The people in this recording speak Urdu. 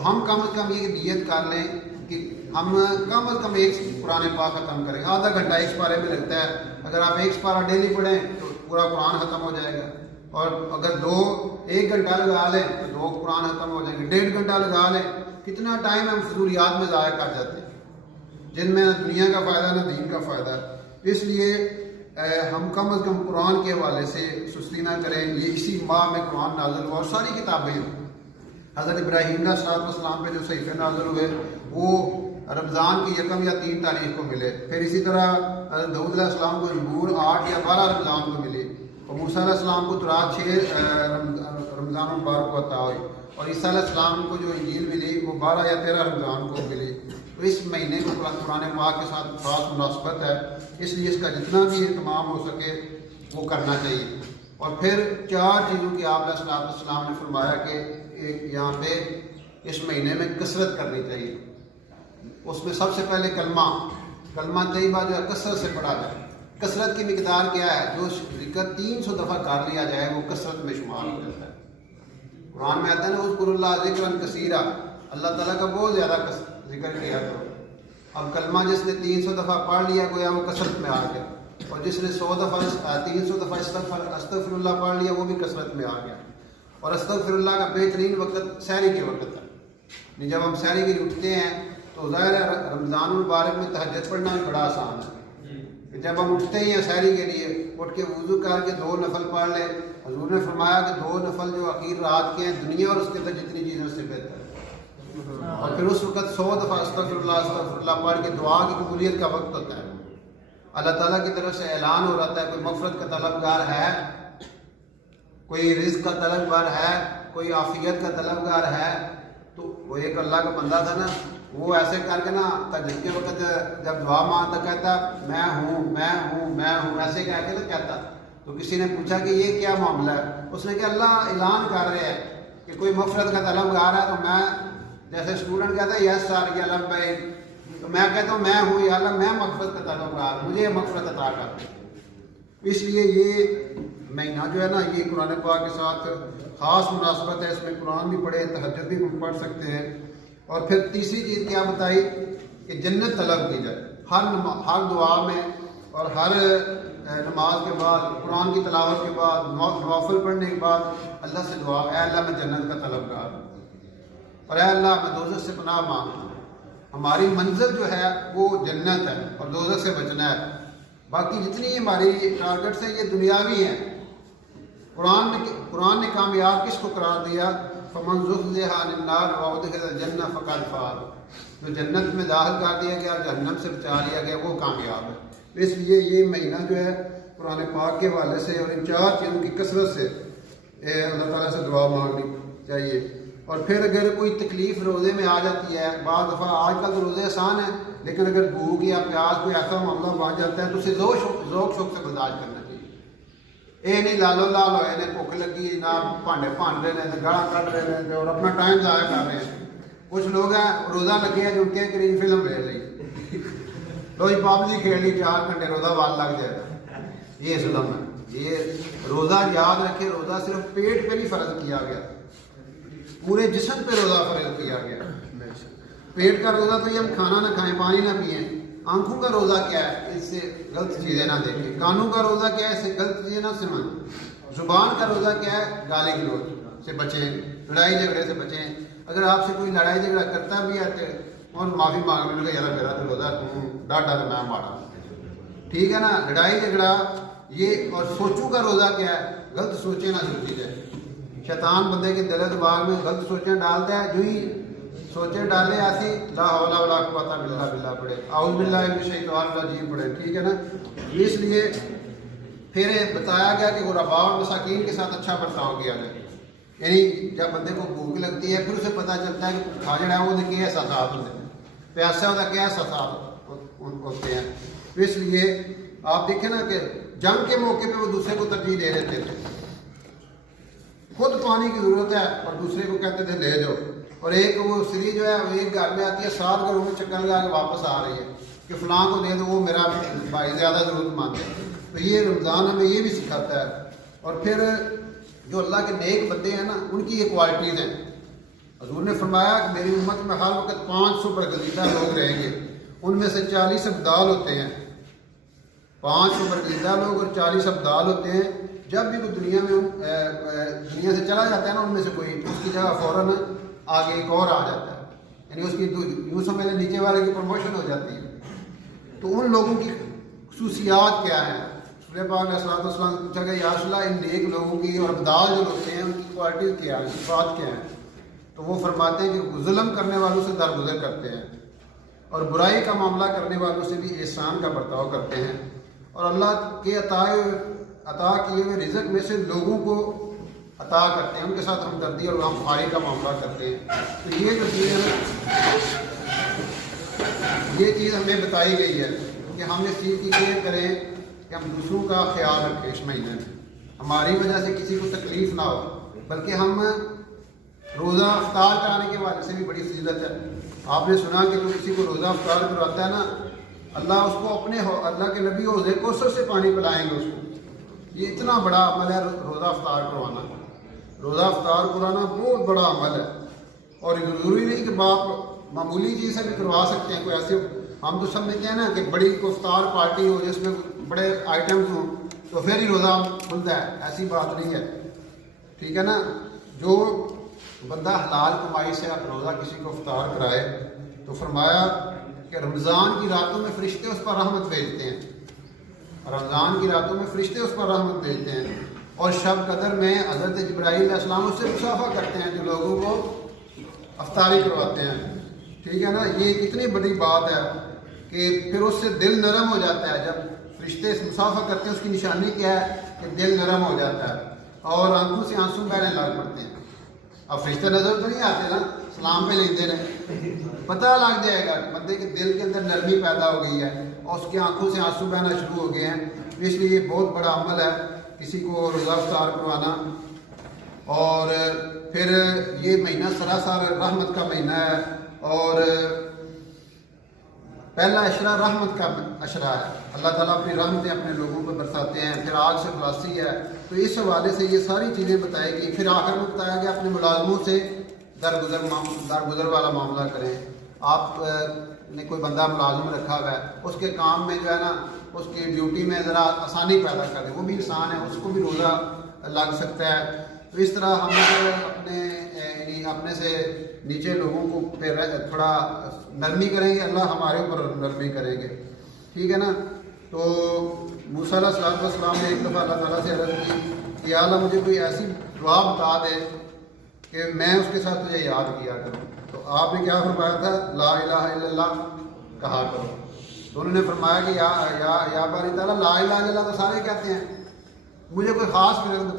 تو ہم کم از کم یہ نیت کر لیں کہ ہم کم از کم ایک قرآن پاک ختم کریں. آدھا گھنٹہ ایک سپارے میں لگتا ہے. اگر آپ ایک سپارہ ڈیلی پڑھیں تو پورا قرآن ختم ہو جائے گا. اور اگر ایک گھنٹہ لگا لیں تو 2 قرآن ختم ہو جائیں گے. 1.5 گھنٹہ لگا لیں. کتنا ٹائم ہم فضولیات میں ضائع کر جاتے ہیں جن میں نہ دنیا کا فائدہ نہ دین کا فائدہ. اس لیے ہم کم از کم قرآن کے حوالے سے سستی نہ کریں. یہ اسی ماہ میں قرآن نازل ہوا اور ساری کتابیں حضرت ابراہیم علیہ السلام پہ جو صحیفے نازل ہوئے وہ رمضان کی 1 یا 3 تاریخ کو ملے. پھر اسی طرح حضرت داؤد علیہ السلام کو زبور 8 یا 12 رمضان کو ملی. اور موسیٰ علیہ السلام کو رات 6 رمضان مبارک کو عطا ہوئی. اور عیسیٰ علیہ السلام کو جو انجیل ملی وہ 12 یا 13 رمضان کو ملی. تو اس مہینے کو قرآن پاک کے ساتھ خاص مناسبت ہے. اس لیے اس کا جتنا بھی اہتمام ہو سکے وہ کرنا چاہیے. اور پھر 4 چیزوں کی آپ علیہ السلام نے فرمایا کہ یہاں پہ اس مہینے میں کثرت کرنی چاہیے. اس میں سب سے پہلے کلمہ طیبہ جو ہے کثرت سے پڑھا جائے. کثرت کی مقدار کیا ہے؟ جو ذکر 300 دفعہ کر لیا جائے وہ کثرت میں شمار ہو جاتا ہے. قرآن میں آتا ہے نا اذکر اللہ ذکرا کثیرا، اللہ تعالیٰ کا بہت زیادہ ذکر کیا کرو. اب کلمہ جس نے 300 دفعہ پڑھ لیا گویا وہ کثرت میں آ گیا. اور جس نے 300 دفعہ استغفر اللہ پڑھ لیا وہ بھی کثرت میں آ گیا. اور استغفر اللہ کا بہترین وقت سحری کے وقت ہے. جب ہم سحری کے لیے اٹھتے ہیں تو ظاہر ہے رمضان المبارک میں تہجد پڑھنا بھی بڑا آسان ہے. جب ہم اٹھتے ہیں سحری کے لیے اٹھ کے وضو کر کے 2 نفل پڑھ لیں. حضور نے فرمایا کہ 2 نفل جو اخیر رات کے ہیں دنیا اور اس کے اندر جتنی چیزوں سے بہتر ہے. اور پھر اس وقت 100 دفعہ استغفر اللہ پڑھ کے دعا کی قبولیت کا وقت ہوتا ہے. اللہ تعالیٰ کی طرف سے اعلان ہو رہا ہے کوئی مغفرت کا طلبگار ہے، کوئی رزق کا طلبگار ہے، کوئی عافیت کا طلبگار ہے. تو وہ ایک اللہ کا بندہ تھا نا، وہ ایسے کر کے نا تہجد کے وقت جب دعا مانگتا کہتا میں ہوں میں ہوں میں ہوں ایسے کہہ کے نا کہتا. تو کسی نے پوچھا کہ یہ کیا معاملہ ہے؟ اس نے کہا اللہ اعلان کر رہے ہیں کہ کوئی مغفرت کا طلبگار ہے. تو میں جیسے اسٹوڈنٹ کہتا ہے یس سر یا اللہ بھائی، تو میں کہتا ہوں میں ہوں یا اللہ میں مغفرت کا طلبگار، مجھے مغفرت عطا کر. اس لیے یہ مہینہ جو ہے نا یہ قرآن پاک کے ساتھ خاص مناسبت ہے. اس میں قرآن بھی پڑھے، تہجد بھی پڑھ سکتے ہیں. اور پھر تیسری چیز کیا بتائی کہ جنت طلب کی جائے. ہر دعا میں اور ہر نماز کے بعد، قرآن کی تلاوت کے بعد، نوافل پڑھنے کے بعد اللہ سے دعا، اے اللہ میں جنت کا طلبگار ہوں اور اے اللہ میں دوزخ سے پناہ مانگتا ہوں. ہماری منزل جو ہے وہ جنت ہے اور دوزخ سے بچنا ہے. باقی جتنی ہماری ٹارگٹس ہیں یہ دنیاوی ہیں. قرآن نے کامیاب کس کو قرار دیا؟ فمن زحزح عن النار وادخل الجنہ فقد فاز. جو جنت میں داخل کر دیا گیا، جہنم سے بچا لیا گیا، وہ کامیاب ہے. اس لیے یہ مہینہ جو ہے قرآن پاک کے حوالے سے اور ان 4 چیزوں کی کثرت سے اللہ تعالیٰ سے دعا مانگنی چاہیے. اور پھر اگر کوئی تکلیف روزے میں آ جاتی ہے، بعض دفعہ آج کل تو روزے آسان ہیں لیکن اگر بھوک یا پیاس کوئی ایسا معاملہ بن جاتا ہے تو اسے ذوق شوق سے برداشت کرنا چاہیے. یہ نہیں لالو لال ہوئے نے بھوک لگی نہ بھانڈے بھان رہے ہیں، گاڑا کٹ رہے ہیں اور اپنا ٹائم ضائع کر رہے ہیں. کچھ لوگ ہیں روزہ لگے ہیں جو کہ گرین فلم لے لی، لو جی پابجی کھیل لی، 4 گھنٹے روزہ وال لگ جائے گا. یہ ظلم ہے. یہ روزہ یاد رکھے، روزہ صرف پیٹ پہ نہیں فرض کیا گیا، پورے جسم پہ روزہ فرض کیا گیا. پیٹ کا روزہ تو یہ ہم کھانا نہ کھائیں، پانی نہ پئیں. آنکھوں کا روزہ کیا ہے؟ اس سے غلط چیزیں نہ دیکھیں. کانوں کا روزہ کیا ہے؟ اس سے غلط چیزیں نہ سنیں. زبان کا روزہ کیا ہے؟ گالی گلوچ سے بچیں، لڑائی جھگڑے سے بچیں. اگر آپ سے کوئی لڑائی جھگڑا کرتا بھی ہے اور معافی مانگ لیں یار میرا تو روزہ ڈاٹا تو میں مارا، ٹھیک ہے نا. لڑائی جھگڑا یہ. اور سوچوں کا روزہ کیا ہے؟ غلط سوچیں نہ سوچی جائے. شیطان بندے کے دل دماغ میں غلط سوچیں ڈالتا ہے. جو ہی سوچیں ڈالے ایسی لا حول ولا قوت الا باللہ پڑھے، اعوذ باللہ من الشیطان الرجیم پڑھے، ٹھیک ہے نا. اس لیے پھر بتایا گیا کہ غرباء اور مساکین کے ساتھ اچھا برتاؤ کیا جائے. یعنی جب بندے کو بھوک لگتی ہے پھر اسے پتہ چلتا ہے کہ کھا جڑا ہے وہ کیا احساسات ہوتے ہیں، پیاسا ہوتا کیا احساسات ہوتے ہیں. اس لیے آپ دیکھیں نا کہ جنگ کے موقع پہ وہ دوسرے کو ترجیح دے دیتے تھے. خود پانی کی ضرورت ہے اور دوسرے کو کہتے تھے لے جاؤ. اور ایک وہ سری جو ہے وہ ایک گھر میں آتی ہے، 7 گھروں میں چکر لگا کے واپس آ رہی ہے کہ فلاں کو دے دو، وہ میرا بھائی زیادہ ضرورت مند ہے. تو یہ رمضان ہمیں یہ بھی سکھاتا ہے. اور پھر جو اللہ کے نیک بندے ہیں نا ان کی یہ کوالٹیز ہیں. حضور نے فرمایا فرمایا کہ میری امت میں ہر وقت 500 برگزیدہ لوگ رہیں گے، ان میں سے 40 ابدال ہوتے ہیں، 500 برگزیدہ لوگ اور 40 ابدال ہوتے ہیں۔ جب بھی وہ دنیا سے چلا جاتا ہے نا، ان میں سے کوئی اس کی جگہ فوراً آگے ایک اور آ جاتا ہے، یعنی اس کی یوں سمجھ نیچے والے کی پروموشن ہو جاتی ہے۔ تو ان لوگوں کی خصوصیات کیا ہیں؟ رسول پاک علیہ الصلوۃ والسلام سے پوچھا کہ یا رسول اللہ ان نیک لوگوں کی اور ابدال جو ہوتے ہیں ان کی کوالٹیز کیا ہیں، صفات کیا ہیں؟ تو وہ فرماتے ہیں کہ وہ ظلم کرنے والوں سے درگزر کرتے ہیں اور برائی کا معاملہ کرنے والوں سے بھی احسان کا برتاؤ کرتے ہیں، اور اللہ کے عطا کیے ہوئے رزق میں سے لوگوں کو عطا کرتے ہیں، ان کے ساتھ ہمدردی اور غمخواری کا معاملہ کرتے ہیں۔ تو یہ جو چیز ہے، یہ چیز ہمیں بتائی گئی ہے کہ ہم اس چیز کی کیئر کریں کہ ہم دوسروں کا خیال رکھیں اس مہینے میں، ہماری وجہ سے کسی کو تکلیف نہ ہو، بلکہ ہم روزہ افطار کرانے کے حوالے سے بھی بڑی فضیلت ہے۔ آپ نے سنا کہ جو کسی کو روزہ افطار کرواتا ہے نا، اللہ اس کو اللہ کے نبی حوض کوثر سے پانی پلائیں گے اس کو۔ یہ اتنا بڑا عمل ہے روزہ افطار کروانا، روزہ افطار کرانا بہت بڑا عمل ہے، اور ضروری نہیں کہ باپ معمولی چیز سے بھی کروا سکتے ہیں۔ کوئی ایسے ہم تو سمجھتے ہیں نا کہ بڑی کو افطار پارٹی ہو جس میں بڑے آئٹمز ہوں تو پھر ہی روزہ کھلتا ہے، ایسی بات نہیں ہے، ٹھیک ہے نا۔ جو بندہ حلال کمائی سے آپ روزہ کسی کو افطار کرائے تو فرمایا کہ رمضان کی راتوں میں فرشتے اس پر رحمت بھیجتے ہیں، رمضان کی راتوں میں فرشتے اس پر رحمت بھیجتے ہیں، اور شب قدر میں حضرت جبرائیل علیہ السلام اس سے مصافحہ کرتے ہیں جو لوگوں کو افطاری کرواتے ہیں، ٹھیک ہے نا۔ یہ اتنی بڑی بات ہے کہ پھر اس سے دل نرم ہو جاتا ہے، جب فرشتے مصافحہ کرتے ہیں اس کی نشانی کیا ہے کہ دل نرم ہو جاتا ہے اور آنکھوں سے آنسو بہنے لگ پڑتے ہیں۔ اب فرشتے نظر تو نہیں آتے نا، سلام پہ لیتے رہے، پتہ لگ جائے گا کہ بندے کے دل کے اندر نرمی پیدا ہو گئی ہے اور اس کی آنکھوں سے آنسو بہنا شروع ہو گئے ہیں۔ اس لیے یہ بہت بڑا عمل ہے کسی کو روزہ افطار کروانا۔ اور پھر یہ مہینہ سراسر رحمت کا مہینہ ہے، اور پہلا اشرا رحمت کا اشرا ہے، اللہ تعالیٰ اپنی رحمتیں اپنے لوگوں پر برساتے ہیں، پھر آگ سے خلاصی ہے۔ تو اس حوالے سے یہ ساری چیزیں بتائی گئی۔ پھر آخر میں بتایا گیا اپنے ملازموں سے درگزر والا معاملہ کریں۔ آپ نے کوئی بندہ ملازم رکھا ہوا ہے، اس کے کام میں جو ہے نا، اس کی ڈیوٹی میں ذرا آسانی پیدا کریں، وہ بھی انسان ہے، اس کو بھی روزہ لگ سکتا ہے۔ تو اس طرح ہم اپنے سے نیچے لوگوں کو پھر تھوڑا نرمی کریں گے، اللہ ہمارے اوپر نرمی کریں گے، ٹھیک ہے نا۔ تو موسیٰ علیہ السلام نے ایک دفعہ اللہ تعالیٰ سے عرض کی کہ یا اللہ مجھے کوئی ایسی دعا بتا دے کہ میں اس کے ساتھ تجھے یاد کیا کروں۔ تو آپ نے کیا فرمایا تھا؟ لا الہ الا اللہ کہا کرو۔ تو انہوں نے فرمایا کہ یا باری تعالیٰ لا الہ الا اللہ تو سارے کہتے ہیں، مجھے کوئی خاص فرق بتائیں۔